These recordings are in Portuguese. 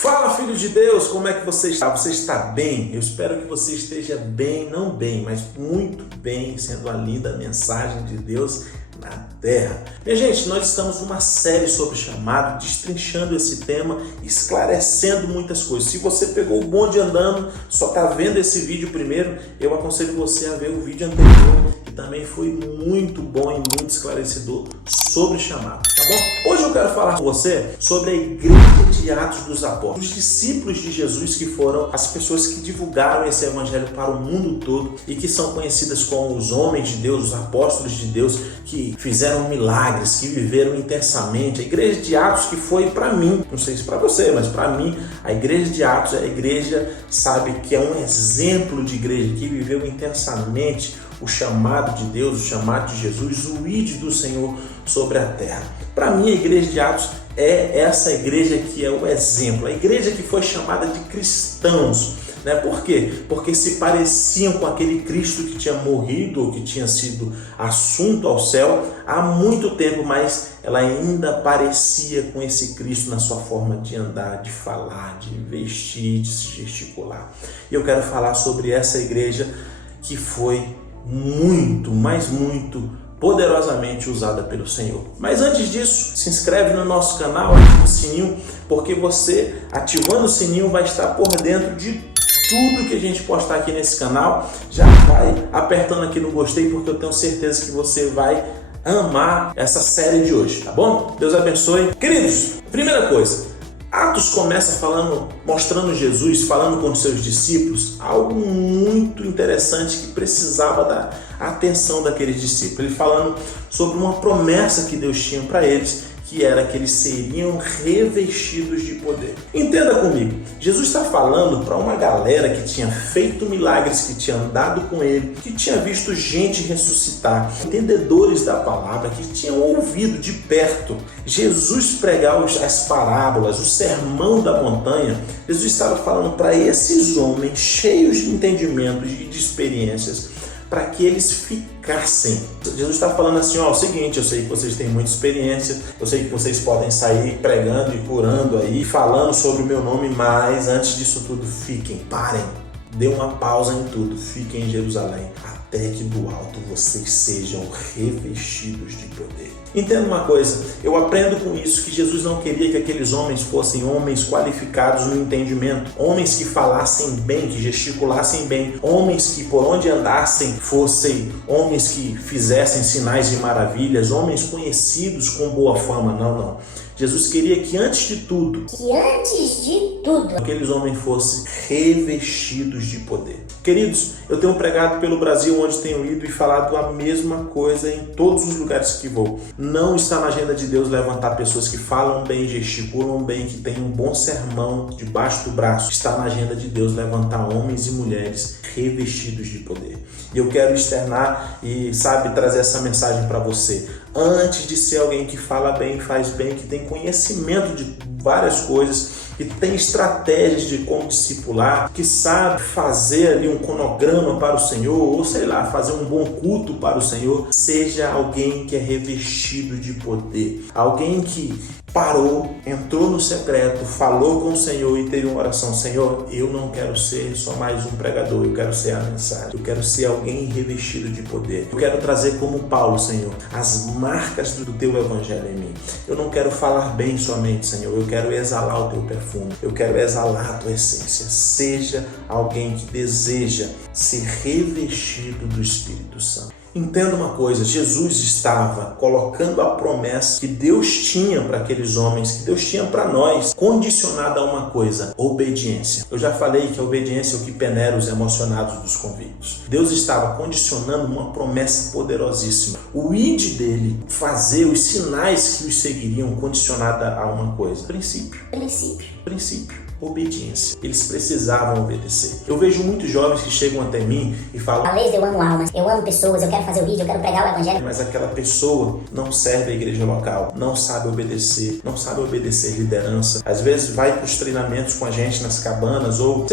Fala, filho de Deus, como é que você está? Você está bem? Eu espero que você esteja bem, não bem, mas muito bem, sendo a lida mensagem de Deus na terra. Minha gente, nós estamos numa série sobre chamado, destrinchando esse tema, esclarecendo muitas coisas. Se você pegou o bonde andando, só está vendo esse vídeo primeiro, eu aconselho você a ver o vídeo anterior, que também foi muito bom e muito esclarecedor sobre chamado, tá bom? Hoje eu quero falar com você sobre a igreja de Atos dos Apóstolos, os discípulos de Jesus, que foram as pessoas que divulgaram esse evangelho para o mundo todo e que são conhecidas como os homens de Deus, os apóstolos de Deus, que fizeram milagres, que viveram intensamente. A igreja de Atos, que foi para mim, não sei se para você, mas para mim, a igreja de Atos é a igreja, sabe, que é um exemplo de igreja, que viveu intensamente o chamado de Deus, o chamado de Jesus, o ID do Senhor sobre a terra. Para mim, a igreja de Atos é essa igreja que é o exemplo, a igreja que foi chamada de cristãos. Por quê? Porque se pareciam com aquele Cristo que tinha morrido ou que tinha sido assunto ao céu há muito tempo, mas ela ainda parecia com esse Cristo na sua forma de andar, de falar, de vestir, de se gesticular. E eu quero falar sobre essa igreja que foi muito, mas muito poderosamente usada pelo Senhor. Mas antes disso, se inscreve no nosso canal, ativa o sininho, porque você, ativando o sininho, vai estar por dentro de tudo que a gente postar aqui nesse canal. Já vai apertando aqui no gostei, porque eu tenho certeza que você vai amar essa série de hoje, tá bom? Deus abençoe. Queridos, primeira coisa, Atos começa mostrando Jesus, falando com os seus discípulos, algo muito interessante que precisava da atenção daqueles discípulos. Ele falando sobre uma promessa que Deus tinha para eles, que era que eles seriam revestidos de poder. Entenda comigo, Jesus está falando para uma galera que tinha feito milagres, que tinha andado com ele, que tinha visto gente ressuscitar, entendedores da palavra, que tinham ouvido de perto Jesus pregar as parábolas, o sermão da montanha. Jesus estava falando para esses homens cheios de entendimentos e de experiências, para que eles ficassem. Jesus está falando assim, ó, o seguinte, eu sei que vocês têm muita experiência, eu sei que vocês podem sair pregando e curando aí, falando sobre o meu nome, mas antes disso tudo, fiquem, parem, dê uma pausa em tudo, fiquem em Jerusalém, até que do alto vocês sejam revestidos de poder. Entenda uma coisa, eu aprendo com isso que Jesus não queria que aqueles homens fossem homens qualificados no entendimento, homens que falassem bem, que gesticulassem bem, homens que por onde andassem fossem homens que fizessem sinais e maravilhas, homens conhecidos com boa fama. Não. Jesus queria que antes de tudo, aqueles homens fossem revestidos de poder. Queridos, eu tenho pregado pelo Brasil, onde tenho ido e falado a mesma coisa em todos os lugares que vou. Não está na agenda de Deus levantar pessoas que falam bem, gesticulam bem, que têm um bom sermão debaixo do braço. Está na agenda de Deus levantar homens e mulheres revestidos de poder. E eu quero externar e, trazer essa mensagem para você. Antes de ser alguém que fala bem, faz bem, que tem conhecimento de várias coisas, que tem estratégias de como discipular, que sabe fazer ali um cronograma para o Senhor, ou fazer um bom culto para o Senhor, seja alguém que é revestido de poder, alguém que parou, entrou no secreto, falou com o Senhor e teve uma oração: Senhor, eu não quero ser só mais um pregador, eu quero ser a mensagem, eu quero ser alguém revestido de poder, eu quero trazer como Paulo, Senhor, as marcas do teu evangelho em mim. Eu não quero falar bem somente, Senhor, eu quero exalar o teu perfume, eu quero exalar a tua essência. Seja alguém que deseja ser revestido do Espírito Santo. Entenda uma coisa, Jesus estava colocando a promessa que Deus tinha para aqueles homens, que Deus tinha para nós, condicionada a uma coisa: obediência. Eu já falei que a obediência é o que peneira os emocionados dos convictos. Deus estava condicionando uma promessa poderosíssima. O ID dele, fazer os sinais que os seguiriam, condicionada a uma coisa: princípio. Obediência. Eles precisavam obedecer. Eu vejo muitos jovens que chegam até mim e falam: Alex, eu amo almas, eu amo pessoas, eu quero fazer o vídeo, eu quero pregar o evangelho. Mas aquela pessoa não serve a igreja local, não sabe obedecer liderança. Às vezes vai para os treinamentos com a gente nas cabanas, ou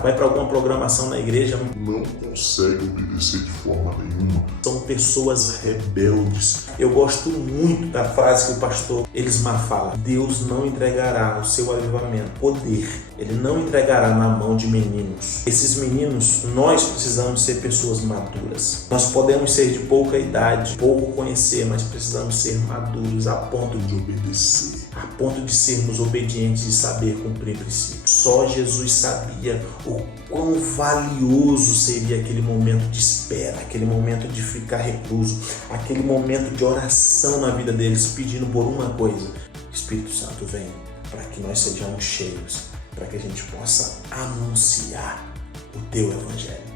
vai para alguma programação na igreja, não consegue obedecer de forma nenhuma. São pessoas rebeldes. Eu gosto muito da frase que o pastor Elismar fala: Deus não entregará o seu avivamento, poder, Ele não entregará na mão de meninos. Esses meninos, nós precisamos ser pessoas maduras. Nós podemos ser de pouca idade, pouco conhecer, mas precisamos ser maduros a ponto de obedecer, a ponto de sermos obedientes e saber cumprir princípios. Só Jesus sabia o quão valioso seria aquele momento de espera, aquele momento de ficar recluso, aquele momento de oração na vida deles, pedindo por uma coisa: Espírito Santo, vem, para que nós sejamos cheios, para que a gente possa anunciar o Teu Evangelho.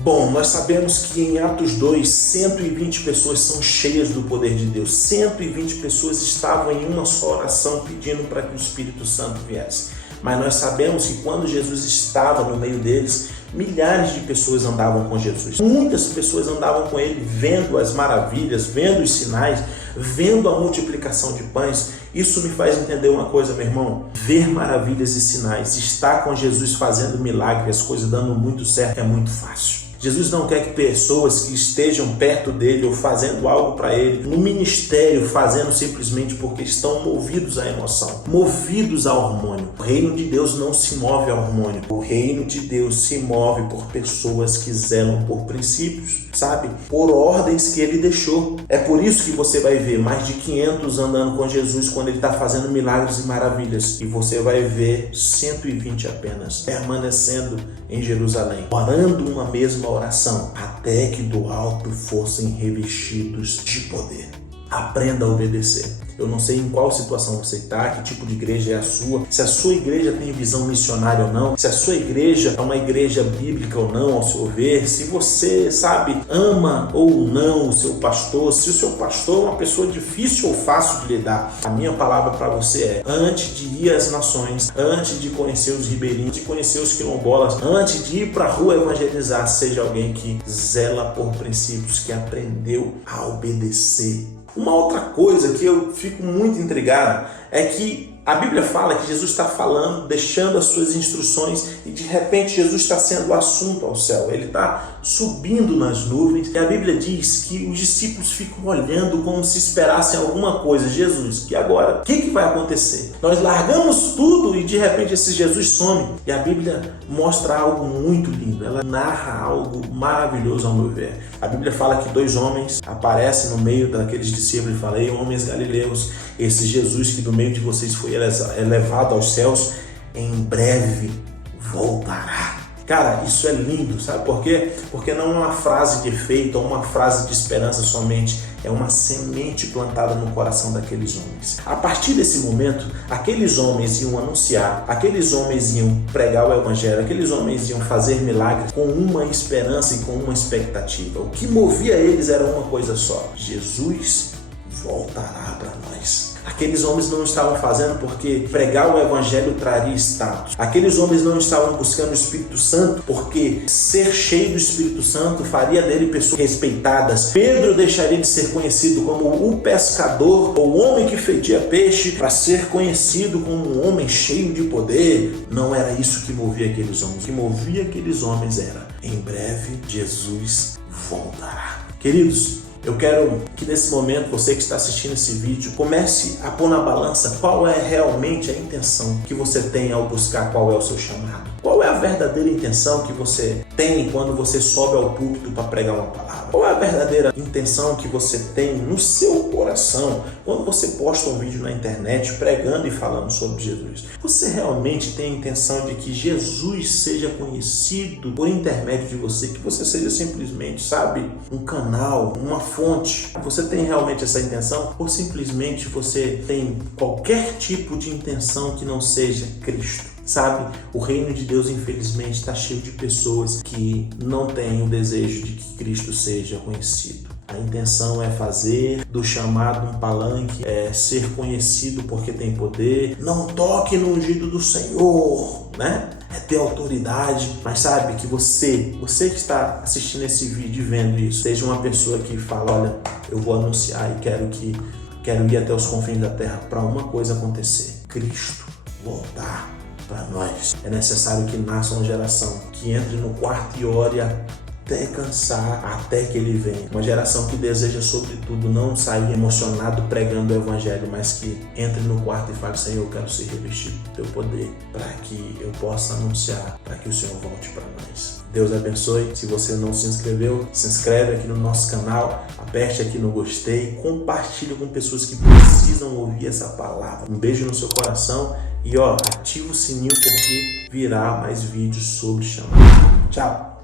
Bom, nós sabemos que em Atos 2, 120 pessoas são cheias do poder de Deus. 120 pessoas estavam em uma só oração pedindo para que o Espírito Santo viesse. Mas nós sabemos que quando Jesus estava no meio deles, milhares de pessoas andavam com Jesus. Muitas pessoas andavam com Ele, vendo as maravilhas, vendo os sinais, vendo a multiplicação de pães. Isso me faz entender uma coisa, meu irmão: ver maravilhas e sinais, estar com Jesus fazendo milagres, as coisas dando muito certo, é muito fácil. Jesus não quer que pessoas que estejam perto dele ou fazendo algo para ele, no ministério, fazendo simplesmente porque estão movidos à emoção, movidos ao hormônio. O reino de Deus não se move ao hormônio. O reino de Deus se move por pessoas que zelam por princípios, sabe? Por ordens que ele deixou. É por isso que você vai ver mais de 500 andando com Jesus quando ele está fazendo milagres e maravilhas. E você vai ver 120 apenas permanecendo em Jerusalém, orando uma mesma oração, até que do alto fossem revestidos de poder. Aprenda a obedecer. Eu não sei em qual situação você está, que tipo de igreja é a sua, se a sua igreja tem visão missionária ou não, se a sua igreja é uma igreja bíblica ou não, ao seu ver, se você, sabe, ama ou não o seu pastor, se o seu pastor é uma pessoa difícil ou fácil de lidar. A minha palavra para você é: antes de ir às nações, antes de conhecer os ribeirinhos, de conhecer os quilombolas, antes de ir para a rua evangelizar, seja alguém que zela por princípios, que aprendeu a obedecer. Uma outra coisa que eu fico muito intrigado é que a Bíblia fala que Jesus está falando, deixando as suas instruções, e de repente Jesus está sendo assunto ao céu. Ele está subindo nas nuvens, e a Bíblia diz que os discípulos ficam olhando como se esperassem alguma coisa. Jesus, e agora? O que vai acontecer? Nós largamos tudo e de repente esse Jesus some. E a Bíblia mostra algo muito lindo. Ela narra algo maravilhoso ao meu ver. A Bíblia fala que 2 homens aparecem no meio daqueles discípulos e falam: Ei, homens galileus, esse Jesus que do meio de vocês foi elevado aos céus, em breve voltará. Cara, isso é lindo, sabe por quê? Porque não é uma frase de efeito ou uma frase de esperança somente, é uma semente plantada no coração daqueles homens. A partir desse momento, aqueles homens iam anunciar, aqueles homens iam pregar o evangelho, aqueles homens iam fazer milagres com uma esperança e com uma expectativa. O que movia eles era uma coisa só: Jesus voltará para nós. Aqueles homens não estavam fazendo porque pregar o evangelho traria status. Aqueles homens não estavam buscando o Espírito Santo porque ser cheio do Espírito Santo faria dele pessoas respeitadas. Pedro deixaria de ser conhecido como o pescador ou o homem que fedia peixe para ser conhecido como um homem cheio de poder. Não era isso que movia aqueles homens. O que movia aqueles homens era: em breve Jesus voltará. Queridos, eu quero que nesse momento, você que está assistindo esse vídeo, comece a pôr na balança qual é realmente a intenção que você tem ao buscar qual é o seu chamado. Qual é a verdadeira intenção que você tem quando você sobe ao púlpito para pregar uma palavra? Qual é a verdadeira intenção que você tem no seu coração quando você posta um vídeo na internet pregando e falando sobre Jesus? Você realmente tem a intenção de que Jesus seja conhecido por intermédio de você, que você seja simplesmente, sabe, um canal, uma fonte? Você tem realmente essa intenção? Ou simplesmente você tem qualquer tipo de intenção que não seja Cristo? Sabe, o reino de Deus, infelizmente, está cheio de pessoas que não têm o desejo de que Cristo seja conhecido. A intenção é fazer do chamado um palanque, é ser conhecido porque tem poder. Não toque no ungido do Senhor, né? É ter autoridade. Mas sabe que você que está assistindo esse vídeo e vendo isso, seja uma pessoa que fala: olha, eu vou anunciar e quero ir até os confins da terra para uma coisa acontecer: Cristo voltar para nós. É necessário que nasça uma geração que entre no quarto e ore até cansar, até que ele venha. Uma geração que deseja, sobretudo, não sair emocionado pregando o evangelho, mas que entre no quarto e fale: Senhor, eu quero ser revestido do teu poder, para que eu possa anunciar, para que o Senhor volte para nós. Deus abençoe. Se você não se inscreveu, se inscreve aqui no nosso canal, aperte aqui no gostei, compartilhe com pessoas que precisam ouvir essa palavra. Um beijo no seu coração e ativa o sininho, porque virá mais vídeos sobre chamado. Tchau!